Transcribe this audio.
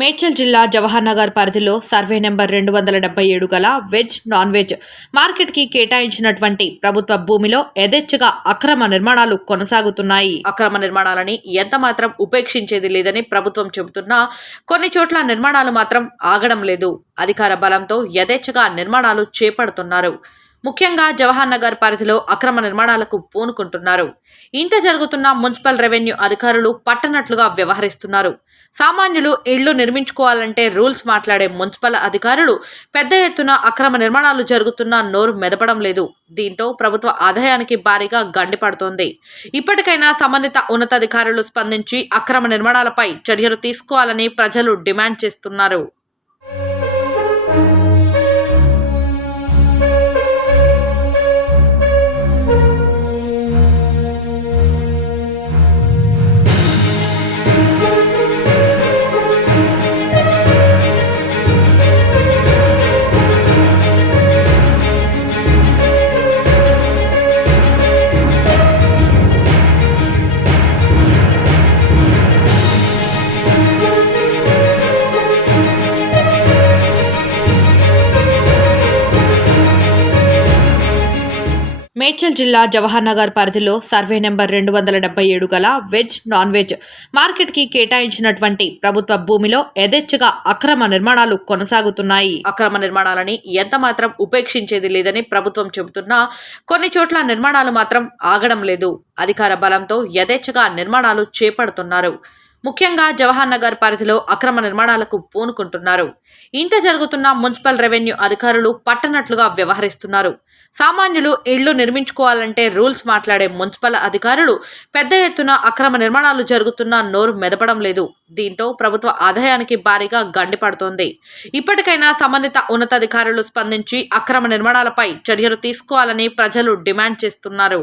మేడ్చల్ జిల్లా జవహర్ నగర్ పరిధిలో survey number రెండు వందల డెబ్బై ఏడు గల వెజ్ నాన్ వెజ్ మార్కెట్కి కేటాయించినటువంటి ప్రభుత్వ భూమిలో యథేచ్ఛగా అక్రమ నిర్మాణాలు కొనసాగుతున్నాయి. అక్రమ నిర్మాణాలని ఎంత మాత్రం ఉపేక్షించేది లేదని ప్రభుత్వం చెబుతున్నా కొన్ని చోట్ల నిర్మాణాలు మాత్రం ఆగడం లేదు. అధికార బలంతో యథేచ్ఛగా నిర్మాణాలు చేపడుతున్నారు. ముఖ్యంగా జవహర్ నగర్ పరిధిలో అక్రమ నిర్మాణాలకు పూనుకుంటున్నారు. ఇంత జరుగుతున్న మున్సిపల్ రెవెన్యూ అధికారులు పట్టనట్లుగా వ్యవహరిస్తున్నారు. సామాన్యులు ఇళ్ళు నిర్మించుకోవాలంటే రూల్స్ మాట్లాడే మున్సిపల్ అధికారులు పెద్ద ఎత్తున అక్రమ నిర్మాణాలు జరుగుతున్నా నోరు మెదపడం లేదు. దీంతో ప్రభుత్వ ఆదాయానికి భారీగా గండిపడుతోంది ఇప్పటికైనా సంబంధిత ఉన్నతాధికారులు స్పందించి అక్రమ నిర్మాణాలపై చర్యలు తీసుకోవాలని ప్రజలు డిమాండ్ చేస్తున్నారు. మేడ్చల్ జిల్లా జవహర్ నగర్ పరిధిలో సర్వే నెంబర్ రెండు వందల డెబ్బై ఏడు గల వెజ్ నాన్ వెజ్ మార్కెట్కి కేటాయించినటువంటి ప్రభుత్వ భూమిలో యథేచ్ఛగా అక్రమ నిర్మాణాలు కొనసాగుతున్నాయి. అక్రమ నిర్మాణాలని ఎంత మాత్రం ఉపేక్షించేది లేదని ప్రభుత్వం చెబుతున్నా కొన్ని చోట్ల నిర్మాణాలు మాత్రం ఆగడం లేదు. అధికార బలంతో యథేచ్ఛగా నిర్మాణాలు చేపడుతున్నారు. ముఖ్యంగా జవహర్ నగర్ పరిధిలో అక్రమ నిర్మాణాలకు పూనుకుంటున్నారు. ఇంత జరుగుతున్న మున్సిపల్ రెవెన్యూ అధికారులు పట్టనట్లుగా వ్యవహరిస్తున్నారు. సామాన్యులు ఇళ్ళు నిర్మించుకోవాలంటే రూల్స్ మాట్లాడే మున్సిపల్ అధికారులు పెద్ద ఎత్తున అక్రమ నిర్మాణాలు జరుగుతున్న నోరు మెదపడం లేదు. దీంతో ప్రభుత్వ ఆదాయానికి భారీగా గండిపడుతోంది ఇప్పటికైనా సంబంధిత ఉన్నతాధికారులు స్పందించి అక్రమ నిర్మాణాలపై చర్యలు తీసుకోవాలని ప్రజలు డిమాండ్ చేస్తున్నారు.